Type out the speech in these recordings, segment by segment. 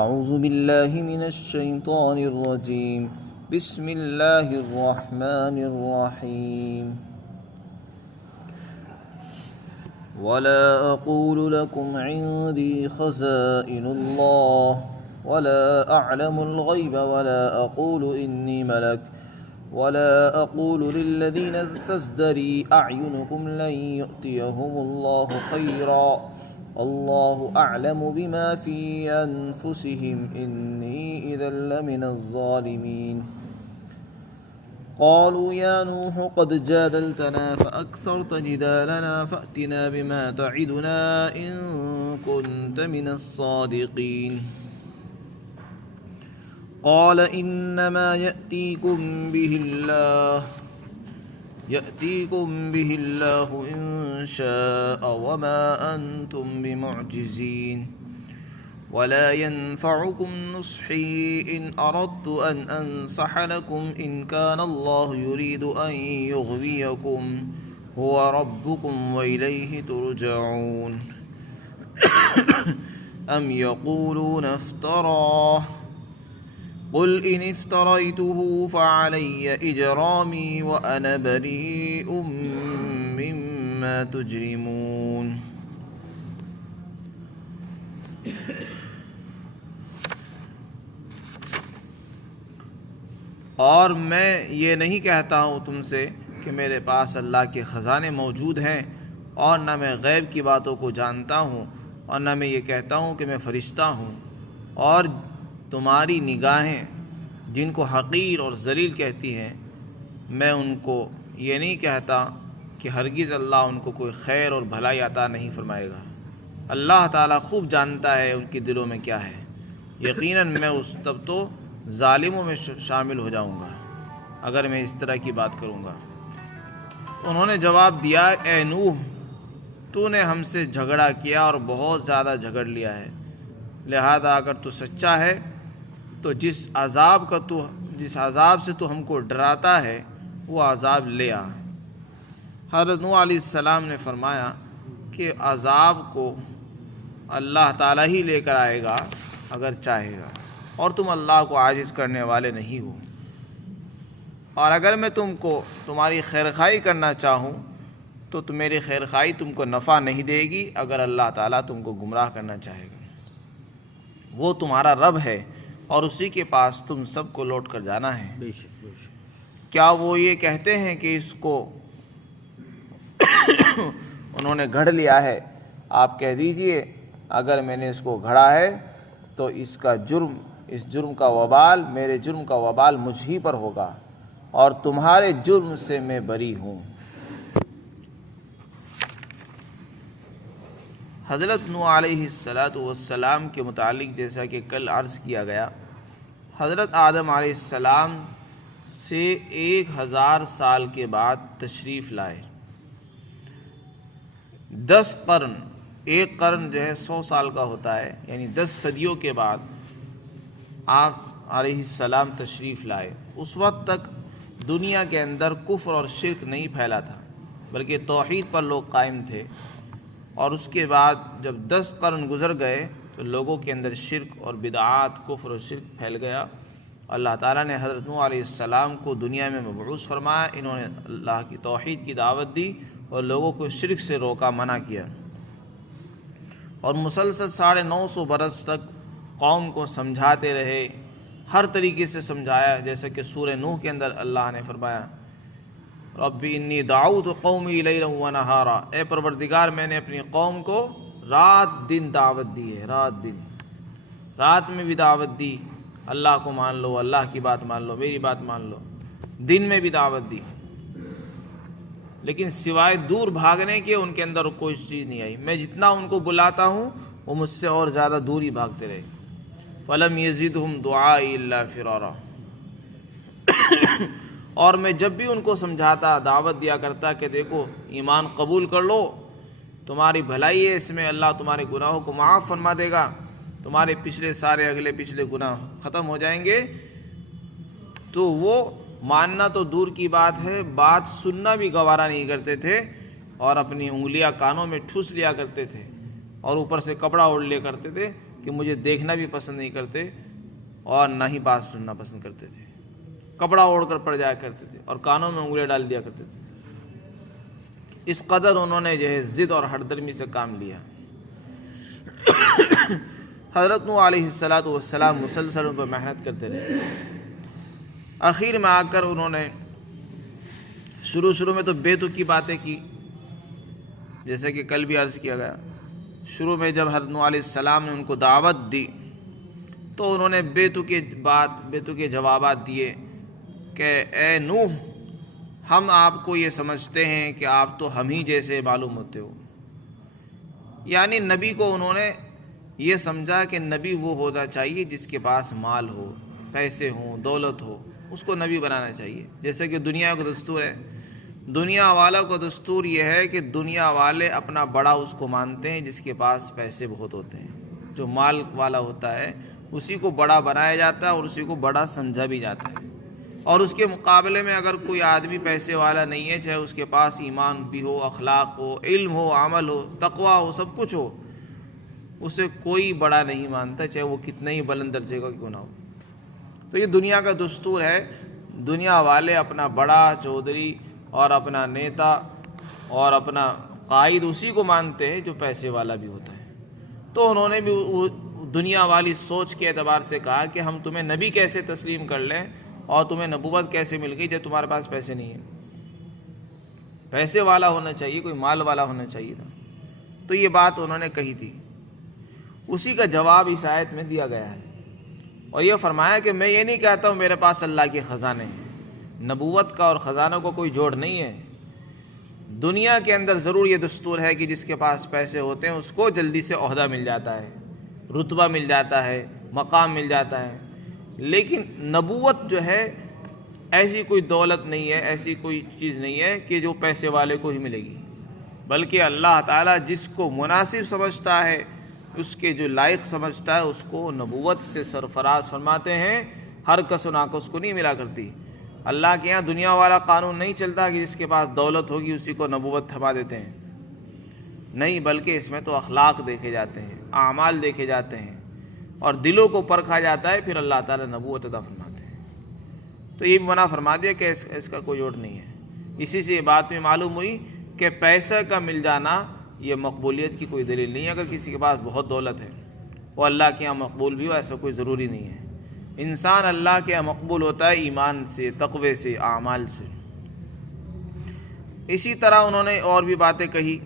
أعوذ بالله من الشيطان الرجيم بسم الله الرحمن الرحيم ولا أقول لكم عندي خزائن الله ولا أعلم الغيب ولا أقول إني ملك ولا أقول للذين تزدري أعينكم لن يؤتيهم الله خيرا الله أعلم بما في أنفسهم إني إذا لمن الظالمين قالوا يا نوح قد جادلتنا فأكثرت جدالنا فأتنا بما تعدنا إن كنت من الصادقين قال إنما يأتيكم به الله إن شاء وما أنتم بمعجزين ولا ينفعكم نصحي إن أردت أن أنصح لكم إن كان الله يريد أن يغويكم هو ربكم وإليه ترجعون أم يقولون افتراه قل إن افتريته فعلي إجرامي وأنا بريء مما تجرمون اور میں یہ نہیں کہتا ہوں تم سے کہ میرے پاس اللہ کے خزانے موجود ہیں، اور نہ میں غیب کی باتوں کو جانتا ہوں، اور نہ میں یہ کہتا ہوں کہ میں فرشتہ ہوں، اور تمہاری نگاہیں جن کو حقیر اور ذلیل کہتی ہیں، میں ان کو یہ نہیں کہتا کہ ہرگز اللہ ان کو کوئی خیر اور بھلائی عطا نہیں فرمائے گا۔ اللہ تعالیٰ خوب جانتا ہے ان کے دلوں میں کیا ہے، یقیناً میں تب تو ظالموں میں شامل ہو جاؤں گا اگر میں اس طرح کی بات کروں گا۔ انہوں نے جواب دیا، اے نوح، تو نے ہم سے جھگڑا کیا اور بہت زیادہ جھگڑ لیا ہے، لہذا اگر تو سچا ہے تو جس عذاب سے تو ہم کو ڈراتا ہے وہ عذاب لے آ۔ حضرت نوح علیہ السلام نے فرمایا کہ عذاب کو اللہ تعالیٰ ہی لے کر آئے گا اگر چاہے گا، اور تم اللہ کو عاجز کرنے والے نہیں ہو، اور اگر میں تم کو تمہاری خیرخواہی کرنا چاہوں تو میری خیرخواہی تم کو نفع نہیں دے گی اگر اللہ تعالیٰ تم کو گمراہ کرنا چاہے گا۔ وہ تمہارا رب ہے اور اسی کے پاس تم سب کو لوٹ کر جانا ہے۔ کیا وہ یہ کہتے ہیں کہ اس کو انہوں نے گھڑ لیا ہے؟ آپ کہہ دیجئے اگر میں نے اس کو گھڑا ہے تو اس جرم کا وبال، میرے جرم کا وبال مجھ ہی پر ہوگا، اور تمہارے جرم سے میں بری ہوں۔ حضرت نوح علیہ السلام کے متعلق جیسا کہ کل عرض کیا گیا، حضرت آدم علیہ السلام سے 1000 سال کے بعد تشریف لائے۔ 10 قرن، ایک قرن جو ہے 100 سال کا ہوتا ہے، یعنی 10 صدیوں کے بعد آپ علیہ السلام تشریف لائے۔ اس وقت تک دنیا کے اندر کفر اور شرک نہیں پھیلا تھا، بلکہ توحید پر لوگ قائم تھے، اور اس کے بعد جب 10 قرن گزر گئے تو لوگوں کے اندر شرک اور بدعات، کفر اور شرک پھیل گیا۔ اللہ تعالیٰ نے حضرت نوح علیہ السلام کو دنیا میں مبعوث فرمایا، انہوں نے اللہ کی توحید کی دعوت دی اور لوگوں کو شرک سے روکا، منع کیا، اور مسلسل 950 برس تک قوم کو سمجھاتے رہے، ہر طریقے سے سمجھایا، جیسا کہ سورہ نوح کے اندر اللہ نے فرمایا، رب انی دعوت قومی لیلا و نہارا، اے پروردگار میں نے اپنی قوم کو رات دن دعوت دی ہے، رات میں بھی دعوت دی، اللہ کو مان لو، اللہ کی بات مان لو، میری بات مان لو، دن میں بھی دعوت دی، لیکن سوائے دور بھاگنے کے ان کے اندر کوئی چیز نہیں آئی۔ میں جتنا ان کو بلاتا ہوں وہ مجھ سے اور زیادہ دور ہی بھاگتے رہے۔ فلم یزدہم دعائی الا فرارا، اور میں جب بھی ان کو سمجھاتا، دعوت دیا کرتا کہ دیکھو ایمان قبول کر لو، تمہاری بھلائی ہے اس میں، اللہ تمہارے گناہوں کو معاف فرما دے گا، تمہارے سارے اگلے پچھلے گناہ ختم ہو جائیں گے، تو وہ ماننا تو دور کی بات ہے، بات سننا بھی گوارا نہیں کرتے تھے، اور اپنی انگلیاں کانوں میں ٹھوس لیا کرتے تھے، اور اوپر سے کپڑا اوڑھ لیا کرتے تھے کہ مجھے دیکھنا بھی پسند نہیں کرتے اور نہ ہی بات سننا پسند کرتے تھے. کپڑا اوڑھ کر پڑ جایا کرتے تھے اور کانوں میں انگلیاں ڈال دیا کرتے تھے. اس قدر انہوں نے جو ہے ضد اور ہٹ درمی سے کام لیا. حضرت نوح علیہ السلام مسلسل ان پر محنت کرتے رہے. آخر میں آ کر انہوں نے شروع میں تو بے تک کی باتیں کی، جیسے کہ کل بھی عرض کیا گیا. شروع میں جب حضرت نوح علیہ السلام نے ان کو دعوت دی تو انہوں نے بے تک جوابات دیے کہ اے نوح، ہم آپ کو یہ سمجھتے ہیں کہ آپ تو ہم ہی جیسے معلوم ہوتے ہو. یعنی نبی کو انہوں نے یہ سمجھا کہ نبی وہ ہونا چاہیے جس کے پاس مال ہو، پیسے ہوں، دولت ہو، اس کو نبی بنانا چاہیے. جیسے کہ دنیا کا دستور ہے، دنیا والوں کا دستور یہ ہے کہ دنیا والے اپنا بڑا اس کو مانتے ہیں جس کے پاس پیسے بہت ہوتے ہیں. جو مال والا ہوتا ہے اسی کو بڑا بنایا جاتا ہے اور اسی کو بڑا سمجھا بھی جاتا ہے. اور اس کے مقابلے میں اگر کوئی آدمی پیسے والا نہیں ہے، چاہے اس کے پاس ایمان بھی ہو، اخلاق ہو، علم ہو، عمل ہو، تقویٰ ہو، سب کچھ ہو، اسے کوئی بڑا نہیں مانتا، چاہے وہ کتنے ہی بلند درجے کا کیوں نہ ہو. تو یہ دنیا کا دستور ہے. دنیا والے اپنا بڑا چودھری اور اپنا نیتا اور اپنا قائد اسی کو مانتے ہیں جو پیسے والا بھی ہوتا ہے. تو انہوں نے بھی دنیا والی سوچ کے اعتبار سے کہا کہ ہم تمہیں نبی کیسے تسلیم کر لیں اور تمہیں نبوت کیسے مل گئی جب تمہارے پاس پیسے نہیں ہیں. پیسے والا ہونا چاہیے، کوئی مال والا ہونا چاہیے تھا. تو یہ بات انہوں نے کہی تھی. اسی کا جواب اس آیت میں دیا گیا ہے اور یہ فرمایا کہ میں یہ نہیں کہتا ہوں میرے پاس اللہ کے خزانے ہیں. نبوت کا اور خزانوں کو کوئی جوڑ نہیں ہے. دنیا کے اندر ضرور یہ دستور ہے کہ جس کے پاس پیسے ہوتے ہیں اس کو جلدی سے عہدہ مل جاتا ہے، رتبہ مل جاتا ہے، مقام مل جاتا ہے. لیکن نبوت جو ہے ایسی کوئی دولت نہیں ہے، ایسی کوئی چیز نہیں ہے کہ جو پیسے والے کو ہی ملے گی، بلکہ اللہ تعالیٰ جس کو مناسب سمجھتا ہے، اس کے جو لائق سمجھتا ہے، اس کو نبوت سے سرفراز فرماتے ہیں. ہر کس و ناقص کو نہیں ملا کرتی. اللہ کے یہاں دنیا والا قانون نہیں چلتا کہ جس کے پاس دولت ہوگی اسی کو نبوت تھما دیتے ہیں. نہیں، بلکہ اس میں تو اخلاق دیکھے جاتے ہیں، اعمال دیکھے جاتے ہیں اور دلوں کو پرکھا جاتا ہے، پھر اللہ تعالیٰ نبوت عطا فرماتے ہیں. تو یہ بھی منع فرما دیا کہ اس کا کوئی جوڑ نہیں ہے. اسی سے یہ بات میں معلوم ہوئی کہ پیسے کا مل جانا یہ مقبولیت کی کوئی دلیل نہیں ہے. اگر کسی کے پاس بہت دولت ہے وہ اللہ کے یہاں مقبول بھی ہو، ایسا کوئی ضروری نہیں ہے. انسان اللہ کے یہاں مقبول ہوتا ہے ایمان سے، تقوی سے، اعمال سے. اسی طرح انہوں نے اور بھی باتیں کہی.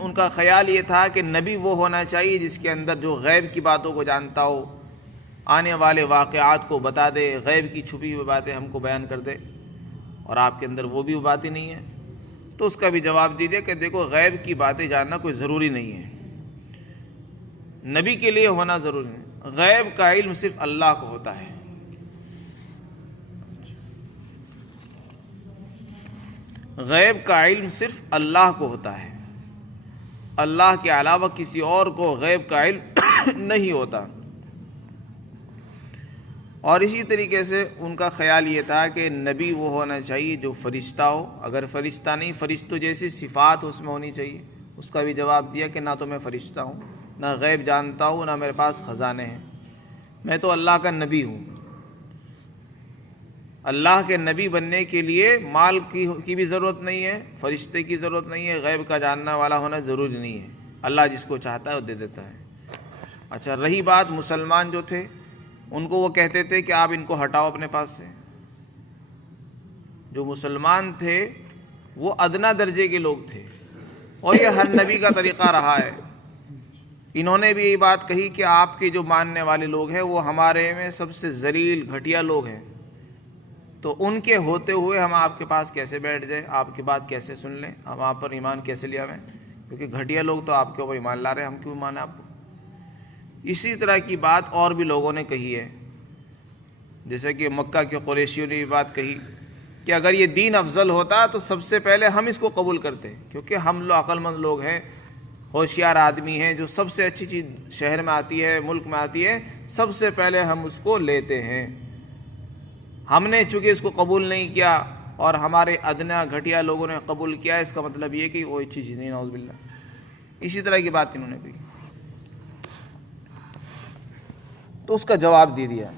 ان کا خیال یہ تھا کہ نبی وہ ہونا چاہیے جس کے اندر جو غیب کی باتوں کو جانتا ہو، آنے والے واقعات کو بتا دے، غیب کی چھپی ہوئی باتیں ہم کو بیان کر دے. اور آپ کے اندر وہ بھی باتیں نہیں ہیں. تو اس کا بھی جواب دیا کہ دیکھو غیب کی باتیں جاننا کوئی ضروری نہیں ہے، نبی کے لیے ہونا ضروری نہیں. غیب کا علم صرف اللہ کو ہوتا ہے. غیب کا علم صرف اللہ کو ہوتا ہے. اللہ کے علاوہ کسی اور کو غیب کا علم نہیں ہوتا. اور اسی طریقے سے ان کا خیال یہ تھا کہ نبی وہ ہونا چاہیے جو فرشتہ ہو. اگر فرشتہ نہیں، فرشتوں جیسی صفات اس میں ہونی چاہیے. اس کا بھی جواب دیا کہ نہ تو میں فرشتہ ہوں، نہ غیب جانتا ہوں، نہ میرے پاس خزانے ہیں. میں تو اللہ کا نبی ہوں. اللہ کے نبی بننے کے لیے مال کی بھی ضرورت نہیں ہے، فرشتے کی ضرورت نہیں ہے، غیب کا جاننا والا ہونا ضروری نہیں ہے. اللہ جس کو چاہتا ہے وہ دے دیتا ہے. اچھا، رہی بات مسلمان جو تھے ان کو وہ کہتے تھے کہ آپ ان کو ہٹاؤ اپنے پاس سے. جو مسلمان تھے وہ ادنا درجے کے لوگ تھے اور یہ ہر نبی کا طریقہ رہا ہے. انہوں نے بھی یہی بات کہی کہ آپ کے جو ماننے والے لوگ ہیں وہ ہمارے میں سب سے ذلیل گھٹیا لوگ ہیں، تو ان کے ہوتے ہوئے ہم آپ کے پاس کیسے بیٹھ جائیں، آپ کی بات کیسے سن لیں، ہم آپ پر ایمان کیسے لے آویں، کیونکہ گھٹیا لوگ تو آپ کے اوپر ایمان لا رہے ہیں، ہم کیوں مانیں آپ کو. اسی طرح کی بات اور بھی لوگوں نے کہی ہے. جیسے کہ مکہ کے قریشیوں نے بھی بات کہی کہ اگر یہ دین افضل ہوتا تو سب سے پہلے ہم اس کو قبول کرتے، کیونکہ ہم لوگ عقل مند لوگ ہیں، ہوشیار آدمی ہیں. جو سب سے اچھی چیز شہر میں آتی ہے، ملک میں آتی ہے، سب سے پہلے ہم اس کو لیتے ہیں. ہم نے چونکہ اس کو قبول نہیں کیا اور ہمارے ادنا گھٹیا لوگوں نے قبول کیا، اس کا مطلب یہ کہ وہ اچھی چیز نہیں، نعوذ باللہ. اسی طرح کی بات انہوں نے کہی. تو اس کا جواب دے دیا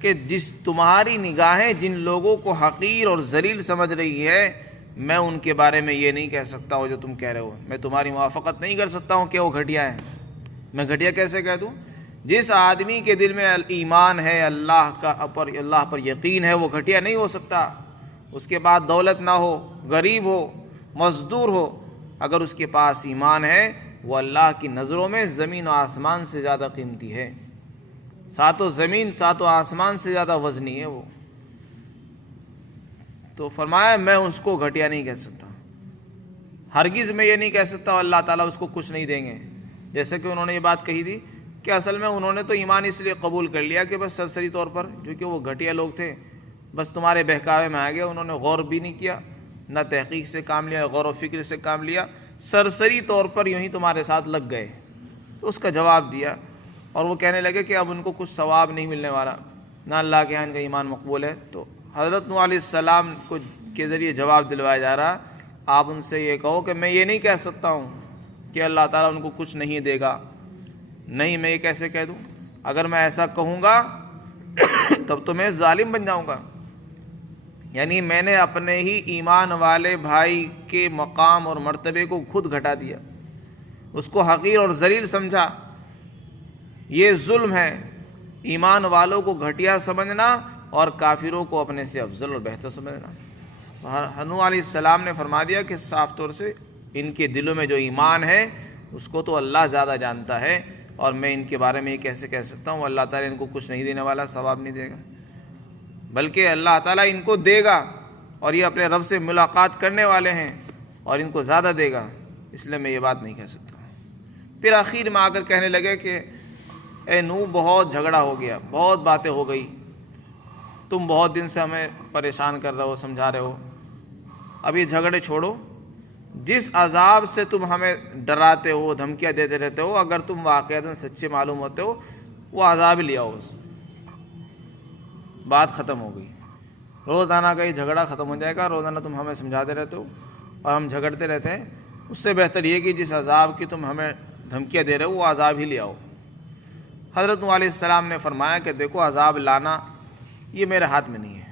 کہ جس تمہاری نگاہیں جن لوگوں کو حقیر اور ذلیل سمجھ رہی ہے، میں ان کے بارے میں یہ نہیں کہہ سکتا ہوں جو تم کہہ رہے ہو. میں تمہاری موافقت نہیں کر سکتا ہوں کہ وہ گھٹیا ہیں. میں گھٹیا کیسے کہہ دوں؟ جس آدمی کے دل میں ایمان ہے، اللہ پر یقین ہے، وہ گھٹیا نہیں ہو سکتا. اس کے پاس دولت نہ ہو، غریب ہو، مزدور ہو، اگر اس کے پاس ایمان ہے، وہ اللہ کی نظروں میں زمین و آسمان سے زیادہ قیمتی ہے. ساتوں زمین ساتوں آسمان سے زیادہ وزنی ہے وہ. تو فرمایا میں اس کو گھٹیا نہیں کہہ سکتا. ہرگز میں یہ نہیں کہہ سکتا اللہ تعالیٰ اس کو کچھ نہیں دیں گے. جیسے کہ انہوں نے یہ بات کہی تھی کہ اصل میں انہوں نے تو ایمان اس لیے قبول کر لیا کہ بس سرسری طور پر، جو کہ وہ گھٹیا لوگ تھے، بس تمہارے بہکاوے میں آ گئے. انہوں نے غور بھی نہیں کیا، نہ تحقیق سے کام لیا، غور و فکر سے کام لیا، سرسری طور پر یوں ہی تمہارے ساتھ لگ گئے. تو اس کا جواب دیا اور وہ کہنے لگے کہ اب ان کو کچھ ثواب نہیں ملنے والا، نہ اللہ کے یہاں ان کا ایمان مقبول ہے. تو حضرت نوح علیہ السلام کو کے ذریعے جواب دلوایا جا رہا، آپ ان سے یہ کہو کہ میں یہ نہیں کہہ سکتا ہوں کہ اللہ تعالیٰ ان کو کچھ نہیں دے گا. نہیں، میں یہ کیسے کہہ دوں؟ اگر میں ایسا کہوں گا تب تو میں ظالم بن جاؤں گا. یعنی میں نے اپنے ہی ایمان والے بھائی کے مقام اور مرتبے کو خود گھٹا دیا، اس کو حقیر اور ذلیل سمجھا. یہ ظلم ہے، ایمان والوں کو گھٹیا سمجھنا اور کافروں کو اپنے سے افضل اور بہتر سمجھنا. نوح علیہ السلام نے فرما دیا کہ صاف طور سے ان کے دلوں میں جو ایمان ہے اس کو تو اللہ زیادہ جانتا ہے، اور میں ان کے بارے میں یہ کیسے کہہ سکتا ہوں اللہ تعالیٰ ان کو کچھ نہیں دینے والا، ثواب نہیں دے گا. بلکہ اللہ تعالیٰ ان کو دے گا، اور یہ اپنے رب سے ملاقات کرنے والے ہیں اور ان کو زیادہ دے گا، اس لیے میں یہ بات نہیں کہہ سکتا. پھر آخر میں آ کر کہنے لگے کہ اے نوح، بہت جھگڑا ہو گیا، بہت باتیں ہو گئی، تم بہت دن سے ہمیں پریشان کر رہے ہو، سمجھا رہے ہو. اب یہ جھگڑے چھوڑو، جس عذاب سے تم ہمیں ڈراتے ہو، دھمکیاں دیتے رہتے ہو، اگر تم واقعتاً سچے معلوم ہوتے ہو، وہ عذاب لے آؤ. بس بات ختم ہو گئی. روزانہ کا یہ جھگڑا ختم ہو جائے گا. روزانہ تم ہمیں سمجھاتے رہتے ہو اور ہم جھگڑتے رہتے ہیں. اس سے بہتر یہ کہ جس عذاب کی تم ہمیں دھمکیاں دے رہے ہو وہ عذاب ہی لے آؤ. حضرت نوح علیہ السلام نے فرمایا کہ دیکھو، عذاب لانا یہ میرے ہاتھ میں نہیں ہے.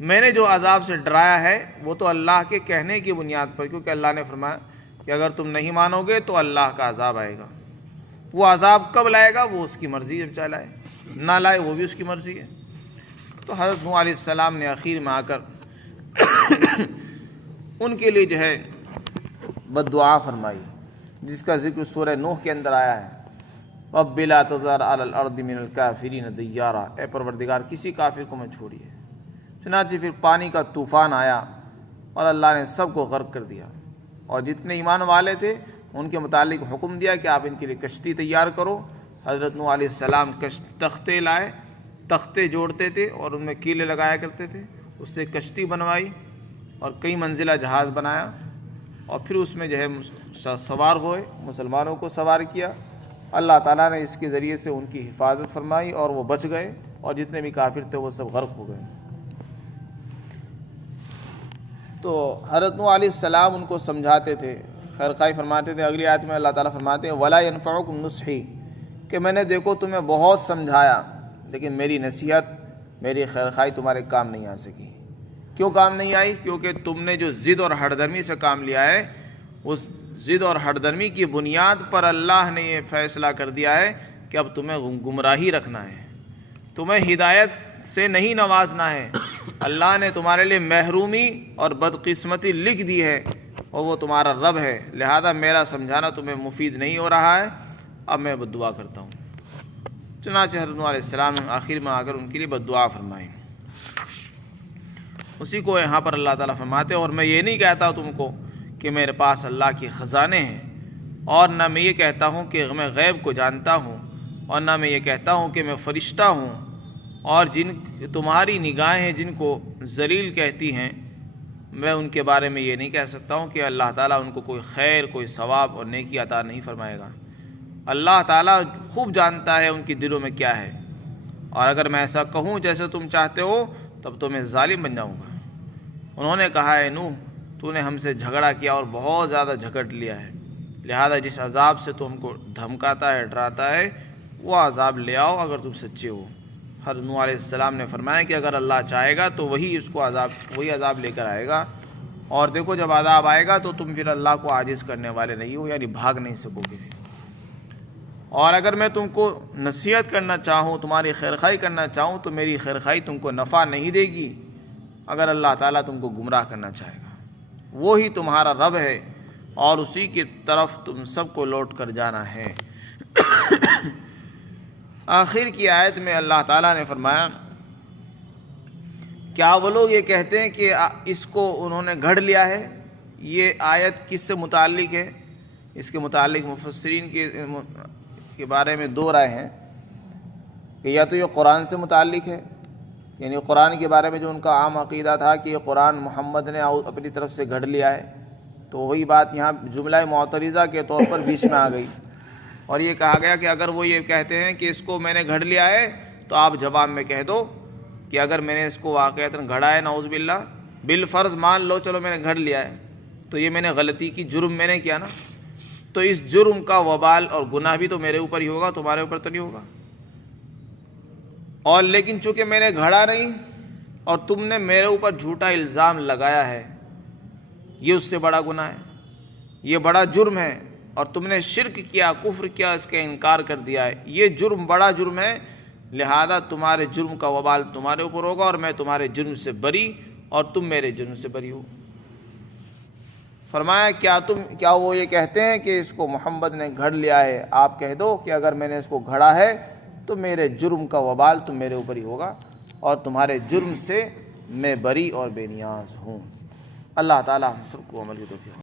میں نے جو عذاب سے ڈرایا ہے وہ تو اللہ کے کہنے کی بنیاد پر، کیونکہ اللہ نے فرمایا کہ اگر تم نہیں مانو گے تو اللہ کا عذاب آئے گا. وہ عذاب کب لائے گا وہ اس کی مرضی ہے، جب چاہے لائے، نہ لائے وہ بھی اس کی مرضی ہے. تو حضرت نوح علیہ السلام نے آخر میں آ کر ان کے لیے جو ہے بد دعا فرمائی، جس کا ذکر سورہ نوح کے اندر آیا ہے. رب لا تذر علی الارض من الکافرین دیارا، اے پروردگار کسی کافر کو مت چھوڑیے. چنانچہ پھر پانی کا طوفان آیا اور اللہ نے سب کو غرق کر دیا، اور جتنے ایمان والے تھے ان کے متعلق حکم دیا کہ آپ ان کے لیے کشتی تیار کرو. حضرت نوح علیہ السلام تختے لائے، تختے جوڑتے تھے اور ان میں کیلے لگایا کرتے تھے. اس سے کشتی بنوائی اور کئی منزلہ جہاز بنایا، اور پھر اس میں جو ہے سوار ہوئے، مسلمانوں کو سوار کیا. اللہ تعالیٰ نے اس کے ذریعے سے ان کی حفاظت فرمائی اور وہ بچ گئے، اور جتنے بھی کافر تھے وہ سب غرق ہو گئے. تو حضرت نوح علیہ السلام ان کو سمجھاتے تھے، خیرخواہی فرماتے تھے. اگلی آیت میں اللہ تعالیٰ فرماتے ہیں وَلَا يَنفَعُكُمْ نُصْحِي، کہ میں نے دیکھو تمہیں بہت سمجھایا لیکن میری نصیحت، میری خیرخواہی تمہارے کام نہیں آ سکی. کیوں کام نہیں آئی؟ کیونکہ تم نے جو ضد اور ہٹدرمی سے کام لیا ہے، اس ضد اور ہٹدرمی کی بنیاد پر اللہ نے یہ فیصلہ کر دیا ہے کہ اب تمہیں گمراہی رکھنا ہے، تمہیں ہدایت سے نہیں نوازنا ہے. اللہ نے تمہارے لیے محرومی اور بدقسمتی لکھ دی ہے، اور وہ تمہارا رب ہے. لہذا میرا سمجھانا تمہیں مفید نہیں ہو رہا ہے، اب میں بد دعا کرتا ہوں. چنانچہ حضرت نوح علیہ السلام نے آخر میں آ کر ان کے لیے بد دعا فرمائی. اسی کو یہاں پر اللہ تعالیٰ فرماتے اور میں یہ نہیں کہتا تم کو کہ میرے پاس اللہ کے خزانے ہیں، اور نہ میں یہ کہتا ہوں کہ میں غیب کو جانتا ہوں، اور نہ میں یہ کہتا ہوں کہ میں فرشتہ ہوں. اور جن تمہاری نگاہیں ہیں جن کو ذلیل کہتی ہیں، میں ان کے بارے میں یہ نہیں کہہ سکتا ہوں کہ اللہ تعالیٰ ان کو کوئی خیر، کوئی ثواب اور نیکی عطا نہیں فرمائے گا. اللہ تعالیٰ خوب جانتا ہے ان کے دلوں میں کیا ہے، اور اگر میں ایسا کہوں جیسے تم چاہتے ہو تب تو میں ظالم بن جاؤں گا. انہوں نے کہا اے نوح، تو نے ہم سے جھگڑا کیا اور بہت زیادہ جھگڑ لیا ہے، لہذا جس عذاب سے تم کو دھمکاتا ہے ڈراتا ہے وہ عذاب لے آؤ اگر تم سچے ہو۔ حضرت نوح علیہ السلام نے فرمایا کہ اگر اللہ چاہے گا تو وہی عذاب لے کر آئے گا، اور دیکھو جب عذاب آئے گا تو تم پھر اللہ کو عاجز کرنے والے نہیں ہو، یعنی بھاگ نہیں سکو گے۔ اور اگر میں تم کو نصیحت کرنا چاہوں، تمہاری خیرخواہی کرنا چاہوں تو میری خیرخواہی تم کو نفع نہیں دے گی اگر اللہ تعالیٰ تم کو گمراہ کرنا چاہے گا۔ وہی تمہارا رب ہے اور اسی کی طرف تم سب کو لوٹ کر جانا ہے۔ آخر کی آیت میں اللہ تعالیٰ نے فرمایا کیا وہ لوگ یہ کہتے ہیں کہ اس کو انہوں نے گھڑ لیا ہے؟ یہ آیت کس سے متعلق ہے؟ اس کے متعلق مفسرین کے بارے میں دو رائے ہیں کہ یا تو یہ قرآن سے متعلق ہے، یعنی قرآن کے بارے میں جو ان کا عام عقیدہ تھا کہ یہ قرآن محمد نے اپنی طرف سے گھڑ لیا ہے، تو وہی بات یہاں جملہ معترضہ کے طور پر بیچ میں آ گئی، اور یہ کہا گیا کہ اگر وہ یہ کہتے ہیں کہ اس کو میں نے گھڑ لیا ہے تو آپ جواب میں کہہ دو کہ اگر میں نے اس کو واقعتاً گھڑا ہے نعوذ باللہ، بالفرض مان لو چلو میں نے گھڑ لیا ہے تو یہ میں نے غلطی کی، جرم میں نے کیا نا، تو اس جرم کا وبال اور گناہ بھی تو میرے اوپر ہی ہوگا، تمہارے اوپر تو نہیں ہوگا۔ اور لیکن چونکہ میں نے گھڑا نہیں اور تم نے میرے اوپر جھوٹا الزام لگایا ہے، یہ اس سے بڑا گناہ ہے، یہ بڑا جرم ہے، اور تم نے شرک کیا، کفر کیا، اس کا انکار کر دیا ہے، یہ جرم بڑا جرم ہے، لہذا تمہارے جرم کا وبال تمہارے اوپر ہوگا اور میں تمہارے جرم سے بری اور تم میرے جرم سے بری ہو۔ فرمایا کیا وہ یہ کہتے ہیں کہ اس کو محمد نے گھڑ لیا ہے؟ آپ کہہ دو کہ اگر میں نے اس کو گھڑا ہے تو میرے جرم کا وبال تم میرے اوپر ہی ہوگا اور تمہارے جرم سے میں بری اور بے نیاز ہوں۔ اللہ تعالی ہم سب کو عمل کی توفیق